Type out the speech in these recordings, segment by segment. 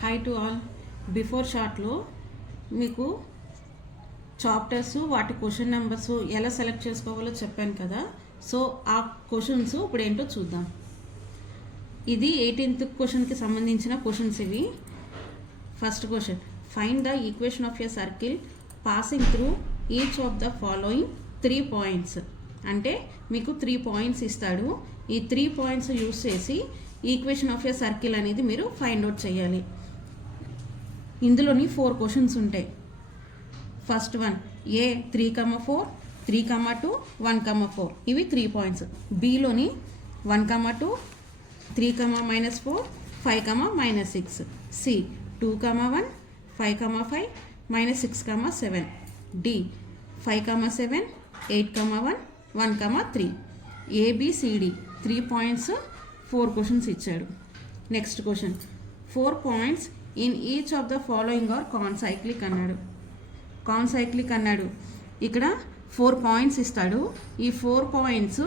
Hi to all. Before షార్ట్లో మీకు chapters వాటి క్వశ్చన్ నెంబర్స్ ఎలా సెలెక్ట్ చేసుకోవాలో చెప్పాను కదా. సో ఆ క్వశ్చన్స్ ఇప్పుడు ఏంటో చూద్దాం. ఇది 18th క్వశ్చన్కి సంబంధించిన క్వశ్చన్స్ ఇవి. First question, find the equation of a circle passing through each of the following 3 points. అంటే మీకు 3 పాయింట్స్ ఇస్తాడు. ఈ 3 పాయింట్స్ యూస్ చేసి ఈక్వేషన్ ఆఫ్ ఎ సర్కిల్ అనేది మీరు ఫైండ్ అవుట్ చేయాలి. ఇందులోని 4 క్వశ్చన్స్ ఉంటాయి. ఫస్ట్ వన్ ఏ 3,4, 3,2, 1,4 ఇవి 3 పాయింట్స్. బిలోని 1,2, 3,-4, 5,-6. C 2,1, 5,5, -6,7. D 5,7, 8,1, 1,3. ABCD 3 points 4 questions ఇచ్చాడు. Next question, 4 points in each of the following are concyclic అన్నాడు. కాన్సైక్లిక్ అన్నాడు. ఇక్కడ 4 పాయింట్స్ ఇస్తాడు. ఈ 4 పాయింట్స్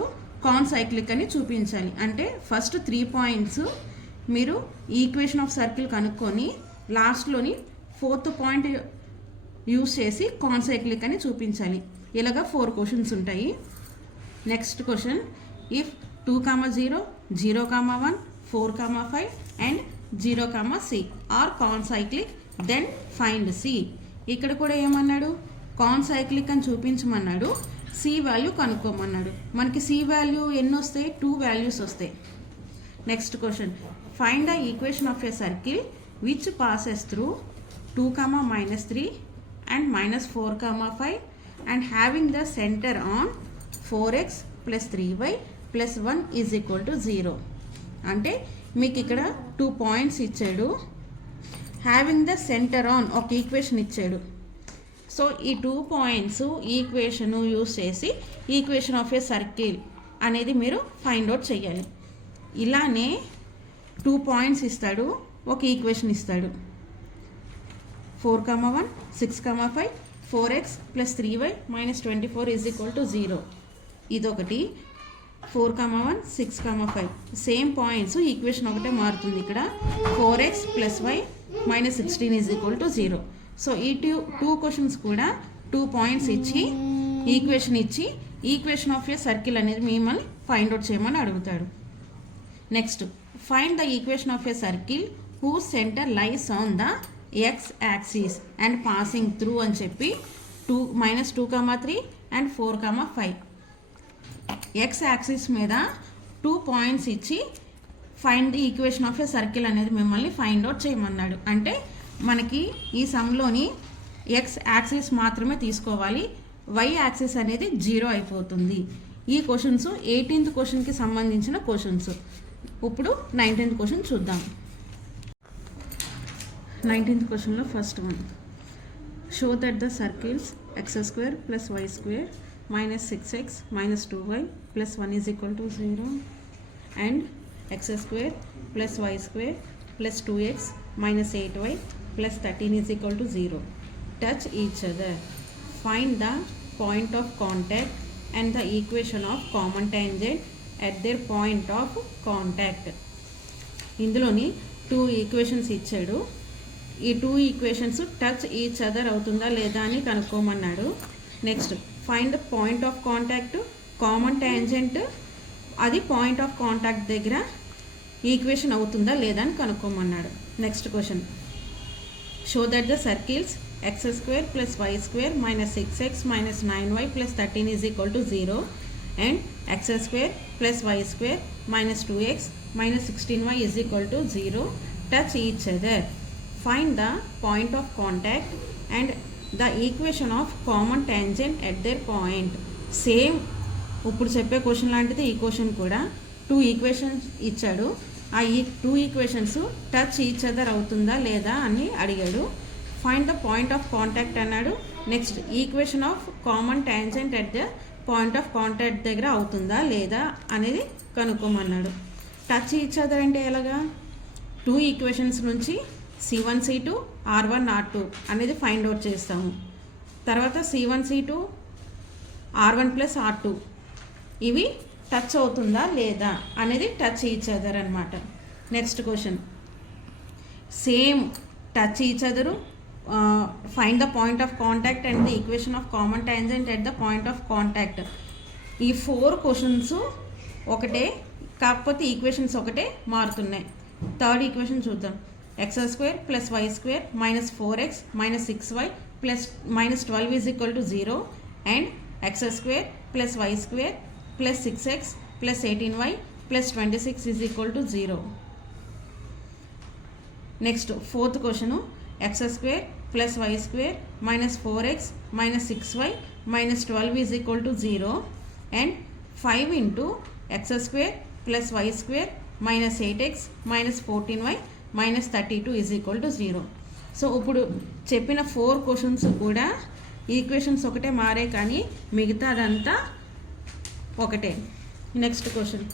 కాన్సైక్లిక్ అని చూపించాలి. అంటే ఫస్ట్ 3 పాయింట్స్ మీరు ఈక్వేషన్ ఆఫ్ సర్కిల్ కనుక్కొని లాస్ట్లోని 4th పాయింట్ యూస్ చేసి కాన్సైక్లిక్ అని చూపించాలి. ఇలాగా 4 క్వశ్చన్స్ ఉంటాయి. Next question, if 2,0, 0,1, 4,5 and 0,c are concyclic then find C. ఇక్కడ కూడా ఏమన్నాడు, కాన్సైక్లిక్ అని చూపించమన్నాడు. C value కనుక్కోమన్నాడు. మనకి సి వాల్యూ ఎన్ని వస్తాయి? 2 వాల్యూస్ వస్తాయి. Next question, find the equation of a circle which passes through 2,-3 and -4,5 and having the centre on 4x + 3y + 1 = 0. అంటే మీకు ఇక్కడ 2 పాయింట్స్ ఇచ్చాడు. హ్యావింగ్ ద సెంటర్ ఆన్ ఒక ఈక్వేషన్ ఇచ్చాడు. సో ఈ 2 పాయింట్స్ ఈక్వేషన్ యూస్ చేసి ఈక్వేషన్ ఆఫ్ ఏ సర్కిల్ అనేది మీరు ఫైండ్ అవుట్ చేయాలి. ఇలానే 2 పాయింట్స్ ఇస్తాడు, ఒక ఈక్వేషన్ ఇస్తాడు. 4,1, 6,5, 4x + 3y - 24 = 0. ఇదొకటి. 4,1, 6,5 సేమ్ పాయింట్స్, ఈక్వేషన్ ఒకటే మారుతుంది. ఇక్కడ 4x + y - 16 = 0. సో ఈ 2 క్వశ్చన్స్ కూడా 2 పాయింట్స్ ఇచ్చి ఈక్వేషన్ ఆఫ్ ఏ సర్కిల్ అనేది మిమ్మల్ని ఫైండ్ అవుట్ చేయమని అడుగుతాడు. Next, find the equation of a circle whose centre lies on the X axis and passing through అని చెప్పి -2,3 అండ్ 4,5 ఎక్స్ యాక్సిస్ మీద 2 పాయింట్స్ ఇచ్చి find the equation of a circle అనేది మిమ్మల్ని ఫైండ్ అవుట్ చేయమన్నాడు. అంటే మనకి ఈ సమ్లోని ఎక్స్ యాక్సిస్ మాత్రమే తీసుకోవాలి, వై యాక్సిస్ అనేది 0 అయిపోతుంది. ఈ క్వశ్చన్స్ 18th క్వశ్చన్కి సంబంధించిన క్వశ్చన్స్. ఇప్పుడు 19th క్వశ్చన్ చూద్దాం. 19th క్వశ్చన్లో first one, show that the circles x² + y² -6x - 2y + 1 = 0 and x² + y² + 2x - 8y + 13 = 0 touch each other. Find the point of contact and the equation of common tangent at their point of contact. ఇందులోని 2 equations ఇచ్చాడు. ఈ 2 equations touch each other అవుతుందా లేదా అని కనుక్కోమన్నాడు. Next, find the point of contact, common tangent అది point of contact దగ్గర equation అవుతుందా లేదా అని కనుక్కోమన్నాడు. Next question, show that the circles x² + y² -6x - 9y + 13 = 0 and x² + y² - 2x - 16y = 0 touch each other. Find the point of contact and the equation of common tangent at their point. Same ఇప్పుడు చెప్పే question లాంటిది ఈ question కూడా. 2 equations ఇచ్చాడు. ఆ 2 equations touch each other అవుతుందా లేదా అని అడిగాడు. Find the point of contact అన్నాడు. Next, equation of common tangent at the point of contact దగ్గర అవుతుందా లేదా అనేది కనుక్కోమన్నాడు. టచ్ ఈచ్ అదర్ అంటే ఎలాగా? 2 ఈక్వేషన్స్ నుంచి C1, C2, R1, R2 అనేది ఫైండ్ అవుట్ చేస్తాము. తర్వాత C1, C2, R1 + R2 ఇవి టచ్ అవుతుందా లేదా అనేది టచ్ ఈచ్ అదర్ అనమాట. Next question, same touch each other, find the point of contact and the equation of common tangent at the point of contact. ఈ 4 questions ఒకటే, కాకపోతే equations ఒకటే మారుతున్నాయి. థర్డ్ ఈక్వేషన్ చూద్దాం. x² + y² - 4x - 6y + -12 = 0 and x² + y² + 6x + 18y + 26 = 0. Next fourth question. x² + y² - 4x - 6y - 12 = 0 and 5 × x² + y² - 8x - 14y - 32 = 0. So ఇప్పుడు చెప్పిన 4 questions కూడా equations ఒకటే మారే, కానీ మిగతా అదంతా ఒకటే. Next question,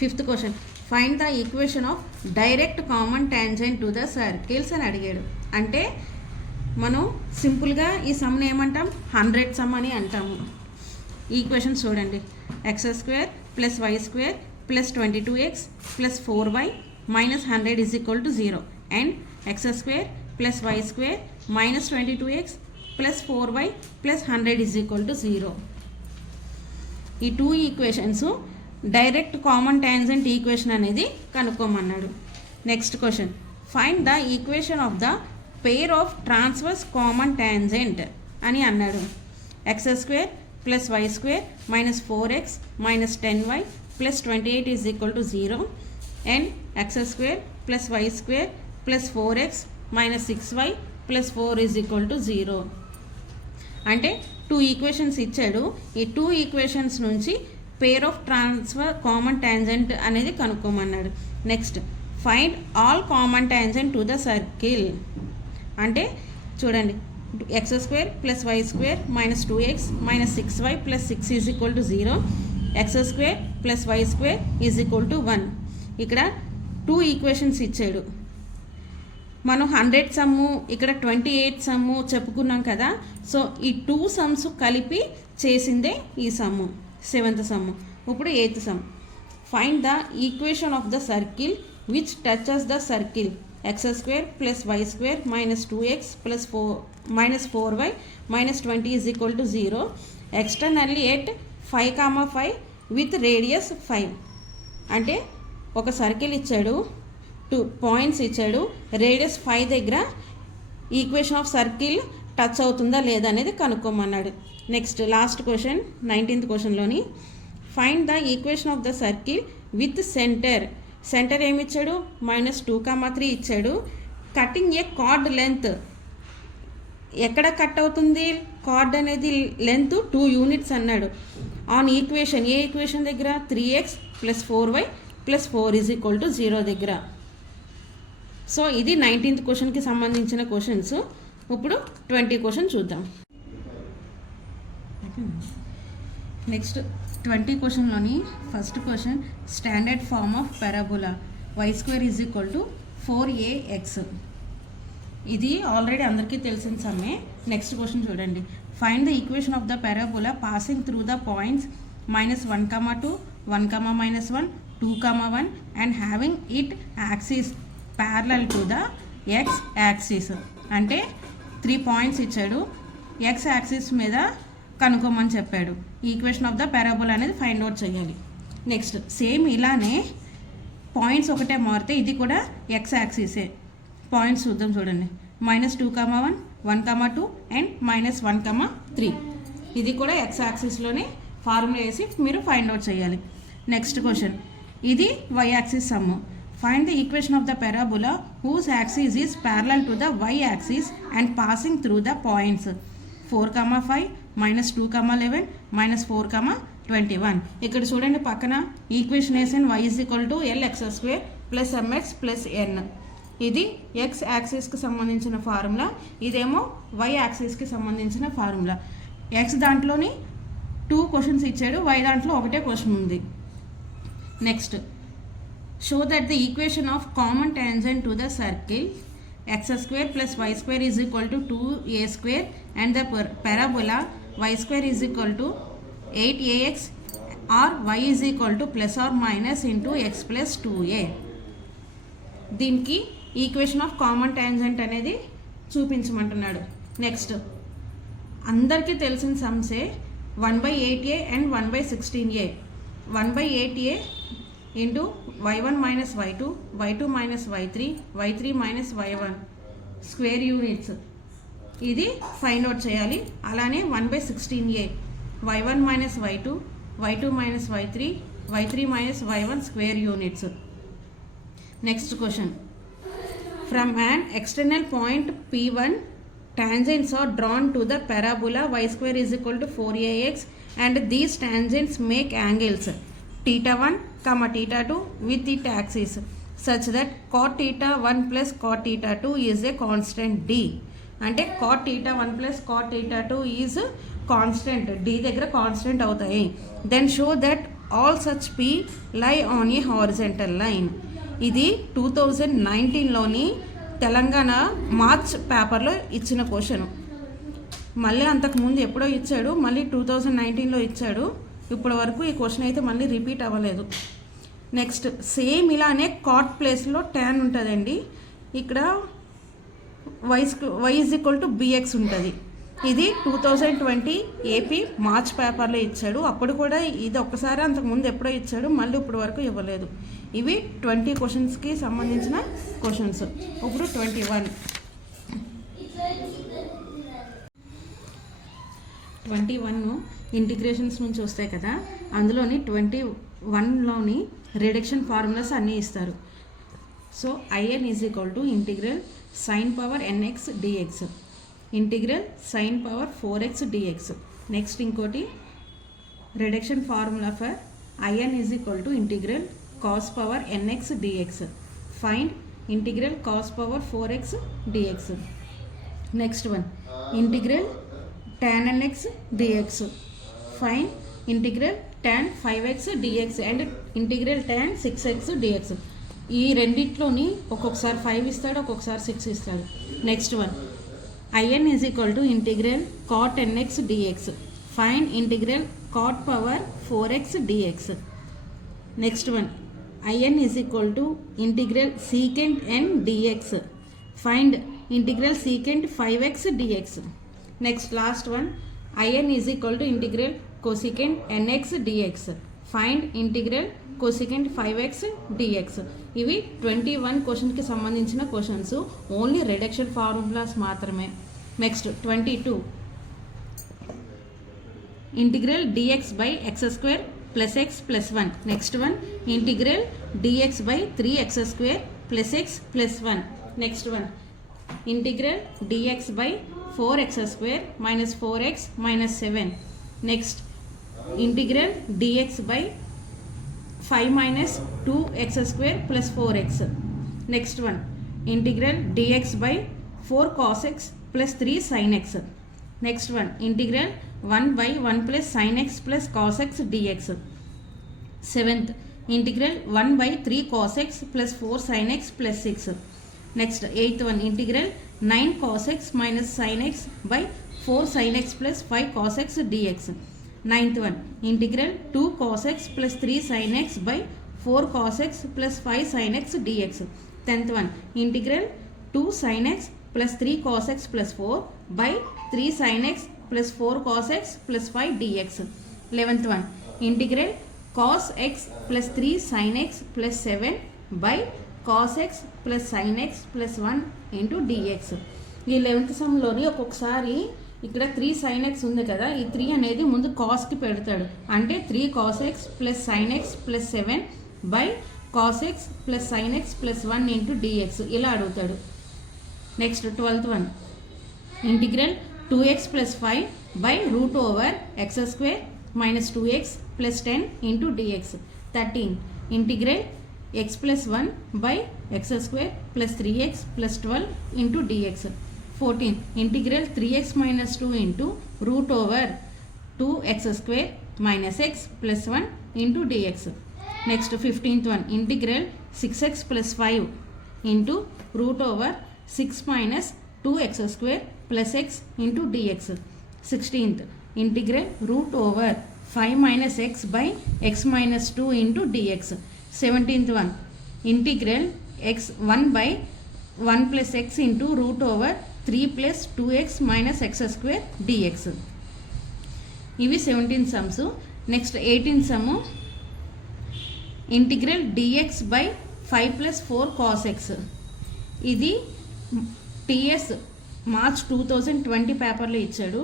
fifth question. Find the equation of direct common tangent to the circles అని అడిగాడు. అంటే మనం సింపుల్గా ఈ సమ్ని ఏమంటాం, 100 సమ్ అని అంటాము. ఈక్వేషన్ చూడండి. x² + y² + 22x + 4y - 100 = 0 and x² + y² - 22x + 4y + 100 = 0. ఈ 2 equations direct common tangent equation అనేది కనుక్కోమన్నాడు. Next question. Find the equation of the pair of transverse common tangent అని అన్నాడు. x² + y² - 4x - 10y + 28 = 0 and x² + y² + 4x - 6y + 4 = 0. అంటే 2 equations ఇచ్చాడు. ఈ 2 equations నుంచి pair of transfer common tangent అనేది కనుక్కోమన్నాడు. Next find all common tangent to the circle. అంటే చూడండి, x² + y² - 2x - 6y + 6 = 0 x² + y² = 1. ఇక్కడ 2 ఈక్వేషన్స్ ఇచ్చాడు. మనం 100 సమ్ము, ఇక్కడ 28 సమ్ము చెప్పుకున్నాం కదా. సో ఈ 2 సమ్స్ కలిపి చేసిందే ఈ సమ్ము, 7th సమ్. ఇప్పుడు 8th some. Find the equation of the circle which touches the circle x² + y² - 2x - 4y - 20 = 0 externally at 5, 5 with radius 5. అంటే ఒక సర్కిల్ ఇచ్చాడు, 2 పాయింట్స్ ఇచ్చాడు, రేడియస్ 5 దగ్గర ఈక్వేషన్ ఆఫ్ సర్కిల్ టచ్ అవుతుందా లేదా అనేది కనుక్కోమన్నాడు. నెక్స్ట్ లాస్ట్ క్వశ్చన్, 19th క్వశ్చన్లోని find the equation of the circle with centre. Centre ఏమి ఇచ్చాడు, -2, 3 ఇచ్చాడు. Cutting a chord length. ఎక్కడ కట్ అవుతుంది కార్డ్ అనేది, లెంత్ 2 యూనిట్స్ అన్నాడు. ఆన్ ఈక్వేషన్, ఏ ఈక్వేషన్ దగ్గర, 3x + 4y + 4 = 0 దగ్గర. సో ఇది 19th క్వశ్చన్కి సంబంధించిన క్వశ్చన్స్. ఇప్పుడు 20 క్వశ్చన్ చూద్దాం. నెక్స్ట్ 20 క్వశ్చన్లోని first question, standard form of parabola y² = 4ax. ఇది ఆల్రెడీ అందరికీ తెలిసిన సమ్మే. నెక్స్ట్ క్వశ్చన్ చూడండి. Find the equation of the parabola passing through the points -1, 2, 1, -1, 2, 1 and having it axis parallel to the x axis. అంటే 3 points ఇచ్చాడు, x axis మీద కనుక్కోమని చెప్పాడు. ఈక్వేషన్ ఆఫ్ ద పారాబోలా అనేది ఫైండ్ అవుట్ చేయాలి. నెక్స్ట్ సేమ్ ఇలానే points ఒకటే మారితే ఇది కూడా x యాక్సిసే. పాయింట్స్ చూద్దాం చూడండి. -2, 1, 1, 2 అండ్ -1, 3. ఇది కూడా x యాక్సిస్లోనే ఫార్ములా వేసి మీరు ఫైండ్ అవుట్ చేయాలి. నెక్స్ట్ క్వశ్చన్, ఇది y యాక్సిస్ సమ్ము. Find the equation of the parabola whose axis is parallel to the y axis and passing through the points 4, 5, -2, 11, -4, 21. ఇక్కడ చూడండి పక్కన ఈక్వేషన్ వేసాను, y = Lx² + mx + n. ఇది x యాక్సిస్కి సంబంధించిన formula, ఇదేమో y యాక్సిస్కి సంబంధించిన ఫార్ములా. x దాంట్లోని 2 క్వశ్చన్స్ ఇచ్చాడు, y దాంట్లో ఒకటే క్వశ్చన్ ఉంది. Next show that the equation of common tangent to the circle x² + y² = 2a² and the parabola y² = 8ax or y = +or - x + 2a. దీనికి equation of common tangent అనేది చూపించమంటున్నాడు. Next అందరికీ తెలిసిన సమ్సే 1/8a and 1/16a. 1/8a into y1 minus y2, y2 minus y3, y3 minus y1 square units ఇది find out చేయాలి. అలానే 1/16a y1 minus y2, y2 minus y3, y3 minus y1 square units. Next question, from an external point P1 tangents are drawn to the parabola y square is equal to 4ax and these tangents make angles θ1, θ2 with the axis such that cot θ1 plus cot θ2 is a constant d. అంటే cot θ1 plus cot θ2 is constant, d దగ్గర constant అవుతాయి. Then show that all such p lie on a horizontal line. ఇది 2019లోని Telangana March పేపర్లో ఇచ్చిన question. మళ్ళీ అంతకుముందు ఎప్పుడో ఇచ్చాడు, మళ్ళీ 2019లో ఇచ్చాడు. ఇప్పటి వరకు ఈ క్వశ్చన్ అయితే మళ్ళీ రిపీట్ అవ్వలేదు. నెక్స్ట్ సేమ్ ఇలానే కాట్ ప్లేస్లో ట్యాన్ ఉంటుందండి. ఇక్కడ y is equal to bx ఉంటుంది. ఇది 2020 ఏపీ మార్చ్ పేపర్లో ఇచ్చాడు. అప్పుడు కూడా ఇది ఒక్కసారి అంతకుముందు ఎప్పుడో ఇచ్చాడు, మళ్ళీ ఇప్పటి వరకు ఇవ్వలేదు. ఇవి 20 క్వశ్చన్స్కి సంబంధించిన క్వశ్చన్స్. ఇప్పుడు 21 ఇంటిగ్రేషన్స్ నుంచి వస్తాయి కదా, అందులోని 21లోని రిడక్షన్ ఫార్ములాస్ అన్నీ ఇస్తారు. So IN is equal to integral sin power nx dx, integral sin power 4x dx. Next ఇంకోటి reduction formula for IN is equal to integral cos power nx dx. Find integral cos power 4x dx. Next one integral tan nx dx. Find integral tan 5x dx and integral tan 6x dx. ఈ రెండిట్లోని ఒక్కొక్కసారి 5 ఇస్తాడు, ఒక్కొక్కసారి 6 ఇస్తాడు. Next one IN is equal to integral cot nx dx. Find integral cot power 4x dx. Next one IN is equal to integral secant n dx. Find integral secant 5x dx. Next last one IN is equal to integral cosecant nx dx. Find integral cosecant 5x dx. ఇవి 21 క్వశ్చన్కి సంబంధించిన questions, only reduction formulas మాత్రమే. Next 22 integral dx by x square plus x plus 1. Next one integral dx by 3x square plus x plus 1. Next one integral dx by 4x square minus 4x minus 7. Next integral dx by 5 minus 2x square plus 4x. Next one integral dx by 4 cos x plus 3 sin x. Next one integral 1 by 1 plus sin x plus cos x dx. 7th integral 1 by 3 cos x plus 4 sin x plus 6. Next 8th one integral 9 cos x minus sin x by 4 sin x plus 5 cos x dx. 9th one integral 2 cos x plus 3 sin x by 4 cos x plus 5 sin x dx. 10th one integral 2 sin x plus 3 cos x plus 4 by 3 sin x plus 4 cos x plus 5 dx. 11th one integral cos x plus 3 sin x plus 7 by cos x plus sin x plus 1 into dx. ఈ 11th సమ్లోని ఒక్కొక్కసారి ఇక్కడ 3 sin x ఉంది కదా, ఈ 3 అనేది ముందు కాస్కి పెడతాడు. అంటే 3 cos x plus sin x plus 7 by cos x plus sin x plus 1 into dx ఇలా అడుగుతాడు. Next 12th one integral 2x plus 5 by root over x square minus 2x plus 10 into dx. 13 integral x plus 1 by x square plus 3x plus 12 into dx. 14 integral 3x minus 2 into root over 2x square minus x plus 1 into dx. Next 15th one integral 6x plus 5 into root over 6 minus 2x square plus x into dx. 16th integral root over 5 minus x by x minus 2 into dx. 17th one integral x 1 by 1 plus x into root over 3 plus 2x minus x square dx. ఇవి 17 sums. Next 18 some integral dx by 5 plus 4 cos x. ఇది TS March 2020 పేపర్లో ఇచ్చాడు.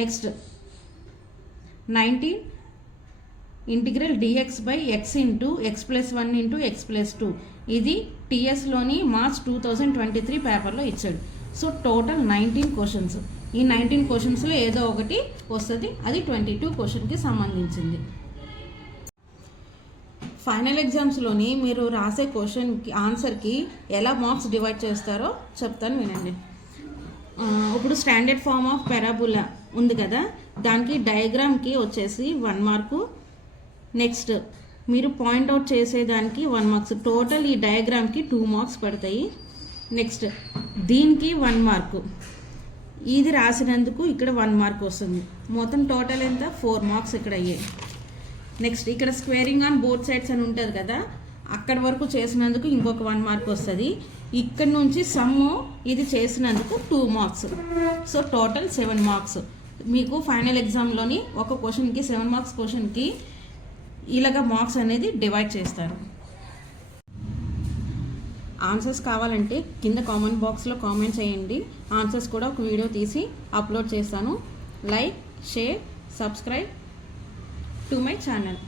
Next 19 integral dx by x into x plus 1 into x plus 2. ఇది టీఎస్లోని March 2023 పేపర్లో ఇచ్చాడు. So total 19 questions. ఈ 19 క్వశ్చన్స్లో ఏదో ఒకటి వస్తుంది, అది 22 క్వశ్చన్కి సంబంధించింది. ఫైనల్ ఎగ్జామ్స్లోని మీరు రాసే క్వశ్చన్కి ఆన్సర్కి ఎలా మార్క్స్ డివైడ్ చేస్తారో చెప్తాను వినండి. ఇప్పుడు స్టాండర్డ్ ఫార్మ్ ఆఫ్ పారాబోలా ఉంది కదా, దానికి డయాగ్రామ్కి వచ్చేసి 1 మార్కు. నెక్స్ట్ మీరు పాయింట్అవుట్ చేసేదానికి 1 మార్క్స్. టోటల్ ఈ డయాగ్రామ్కి 2 మార్క్స్ పడతాయి. నెక్స్ట్ దీనికి 1 మార్కు. ఇది రాసినందుకు ఇక్కడ 1 మార్క్ వస్తుంది. మొత్తం టోటల్ ఎంత 4 మార్క్స్ ఇక్కడ అయ్యాయి. నెక్స్ట్ ఇక్కడ స్క్వేరింగ్ ఆన్ బోత్ సైడ్స్ అని ఉంటుంది కదా, అక్కడి వరకు చేసినందుకు ఇంకొక 1 మార్క్ వస్తుంది. ఇక్కడ నుంచి సమ్ము ఇది చేసినందుకు 2 మార్క్స్. So total 7 marks. మీకు ఫైనల్ ఎగ్జామ్లోని ఒక క్వశ్చన్కి 7 మార్క్స్ క్వశ్చన్కి ఇలాగా మార్క్స్ అనేది డివైడ్ చేస్తారు. ఆన్సర్స్ కావాలంటే కింద కామెంట్ బాక్స్లో కామెంట్ చేయండి. ఆన్సర్స్ కూడా ఒక వీడియో తీసి అప్లోడ్ చేస్తాను. Like, share, subscribe to my channel.